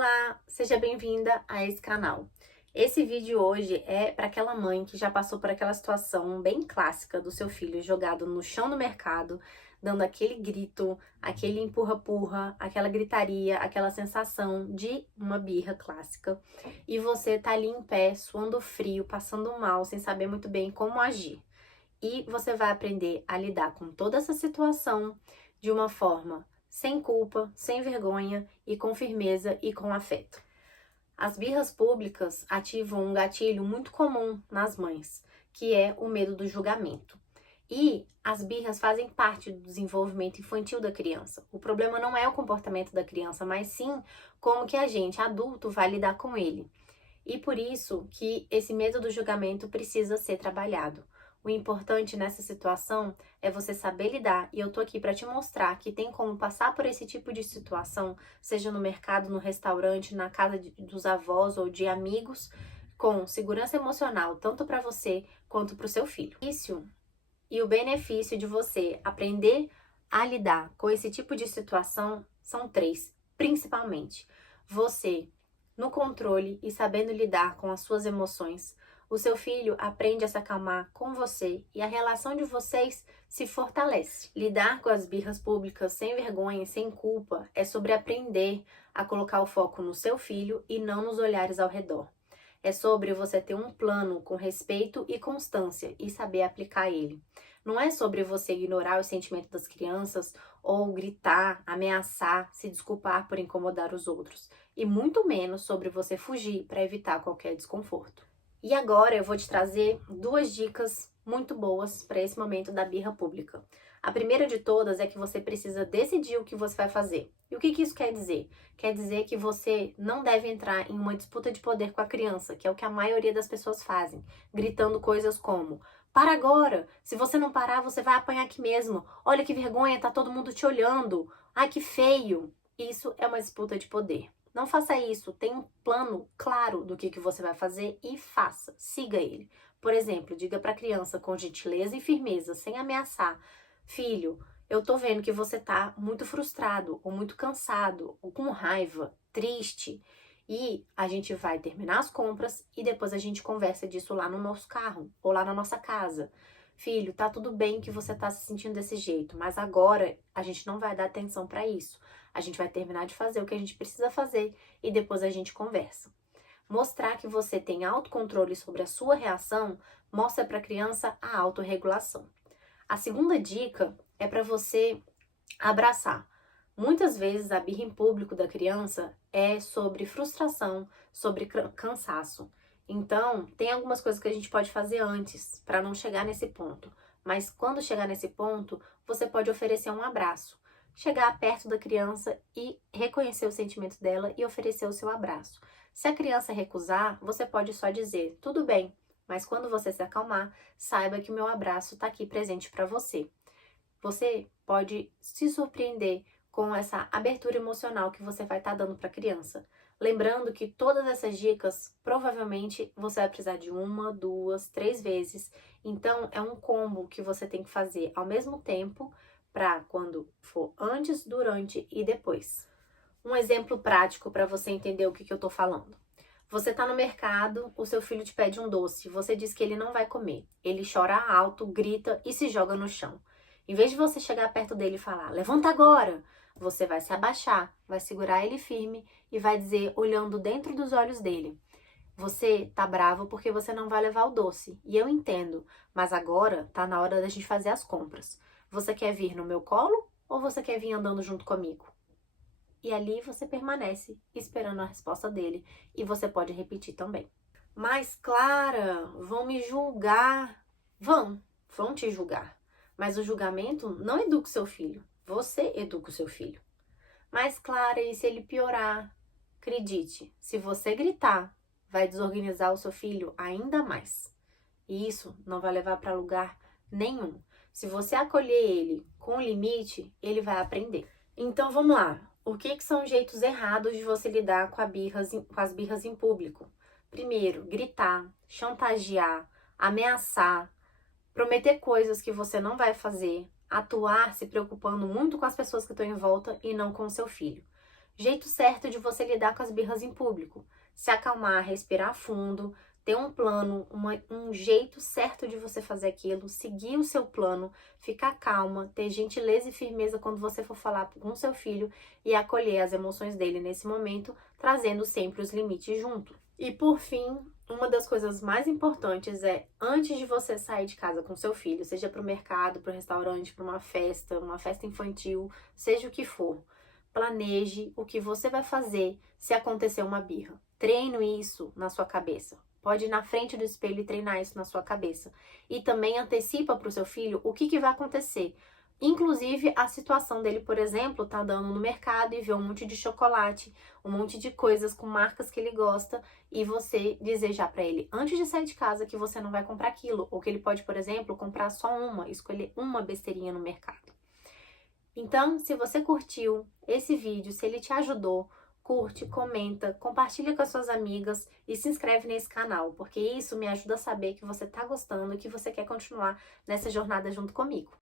Olá, seja bem-vinda a esse canal. Esse vídeo hoje é para aquela mãe que já passou por aquela situação bem clássica do seu filho jogado no chão do mercado, dando aquele grito, aquele empurra-purra, aquela gritaria, aquela sensação de uma birra clássica. E você tá ali em pé, suando frio, passando mal, sem saber muito bem como agir. E você vai aprender a lidar com toda essa situação de uma forma sem culpa, sem vergonha e com firmeza e com afeto. As birras públicas ativam um gatilho muito comum nas mães, que é o medo do julgamento. E as birras fazem parte do desenvolvimento infantil da criança. O problema não é o comportamento da criança, mas sim como que a gente, adulto, vai lidar com ele. E por isso que esse medo do julgamento precisa ser trabalhado. O importante nessa situação é você saber lidar, e eu tô aqui para te mostrar que tem como passar por esse tipo de situação, seja no mercado, no restaurante, na casa dos avós ou de amigos, com segurança emocional, tanto para você quanto para o seu filho. Isso e o benefício de você aprender a lidar com esse tipo de situação são três, principalmente. Você no controle e sabendo lidar com as suas emoções, o seu filho aprende a se acalmar com você e a relação de vocês se fortalece. Lidar com as birras públicas sem vergonha e sem culpa é sobre aprender a colocar o foco no seu filho e não nos olhares ao redor. É sobre você ter um plano com respeito e constância e saber aplicar ele. Não é sobre você ignorar os sentimentos das crianças ou gritar, ameaçar, se desculpar por incomodar os outros. E muito menos sobre você fugir para evitar qualquer desconforto. E agora eu vou te trazer duas dicas muito boas para esse momento da birra pública. A primeira de todas é que você precisa decidir o que você vai fazer. E o que isso quer dizer? Quer dizer que você não deve entrar em uma disputa de poder com a criança, que é o que a maioria das pessoas fazem, gritando coisas como: para agora! Se você não parar, você vai apanhar aqui mesmo. Olha que vergonha, tá todo mundo te olhando. Ai, que feio! Isso é uma disputa de poder. Não faça isso, tenha um plano claro do que você vai fazer e faça, siga ele. Por exemplo, diga para a criança com gentileza e firmeza, sem ameaçar: filho, eu tô vendo que você tá muito frustrado, ou muito cansado, ou com raiva, triste, e a gente vai terminar as compras e depois a gente conversa disso lá no nosso carro, ou lá na nossa casa. Filho, tá tudo bem que você tá se sentindo desse jeito, mas agora a gente não vai dar atenção para isso. A gente vai terminar de fazer o que a gente precisa fazer e depois a gente conversa. Mostrar que você tem autocontrole sobre a sua reação mostra para a criança a autorregulação. A segunda dica é para você abraçar. Muitas vezes a birra em público da criança é sobre frustração, sobre cansaço. Então, tem algumas coisas que a gente pode fazer antes para não chegar nesse ponto. Mas quando chegar nesse ponto, você pode oferecer um abraço. Chegar perto da criança e reconhecer o sentimento dela e oferecer o seu abraço. Se a criança recusar, você pode só dizer: tudo bem, mas quando você se acalmar, saiba que o meu abraço está aqui presente para você. Você pode se surpreender com essa abertura emocional que você vai estar dando para a criança. Lembrando que todas essas dicas, provavelmente, você vai precisar de uma, duas, três vezes. Então, é um combo que você tem que fazer ao mesmo tempo para quando for antes, durante e depois. Um exemplo prático para você entender o que eu estou falando. Você está no mercado, o seu filho te pede um doce, você diz que ele não vai comer. Ele chora alto, grita e se joga no chão. Em vez de você chegar perto dele e falar: levanta agora, você vai se abaixar, vai segurar ele firme e vai dizer, olhando dentro dos olhos dele: você tá bravo porque você não vai levar o doce. E eu entendo, mas agora tá na hora da gente fazer as compras. Você quer vir no meu colo ou você quer vir andando junto comigo? E ali você permanece esperando a resposta dele e você pode repetir também. Mas, Clara, vão me julgar. Vão te julgar. Mas o julgamento não educa o seu filho. Você educa o seu filho. Mas, Clara, e se ele piorar? Acredite, se você gritar, vai desorganizar o seu filho ainda mais. E isso não vai levar para lugar nenhum. Se você acolher ele com limite, ele vai aprender. Então, vamos lá. O que são jeitos errados de você lidar com as birras em público? Primeiro, gritar, chantagear, ameaçar, prometer coisas que você não vai fazer, atuar se preocupando muito com as pessoas que estão em volta e não com o seu filho. Jeito certo de você lidar com as birras em público. Se acalmar, respirar fundo, ter um plano, um jeito certo de você fazer aquilo, seguir o seu plano, ficar calma, ter gentileza e firmeza quando você for falar com seu filho e acolher as emoções dele nesse momento, trazendo sempre os limites junto. E por fim, uma das coisas mais importantes é, antes de você sair de casa com seu filho, seja para o mercado, para o restaurante, para uma festa infantil, seja o que for, planeje o que você vai fazer se acontecer uma birra. Treine isso na sua cabeça. Pode ir na frente do espelho e treinar isso na sua cabeça. E também antecipa para o seu filho o que vai acontecer. Inclusive, a situação dele, por exemplo, tá andando no mercado e vê um monte de chocolate, um monte de coisas com marcas que ele gosta, e você dizer já para ele, antes de sair de casa, que você não vai comprar aquilo. Ou que ele pode, por exemplo, comprar só escolher uma besteirinha no mercado. Então, se você curtiu esse vídeo, se ele te ajudou, curte, comenta, compartilha com as suas amigas e se inscreve nesse canal, porque isso me ajuda a saber que você tá gostando e que você quer continuar nessa jornada junto comigo.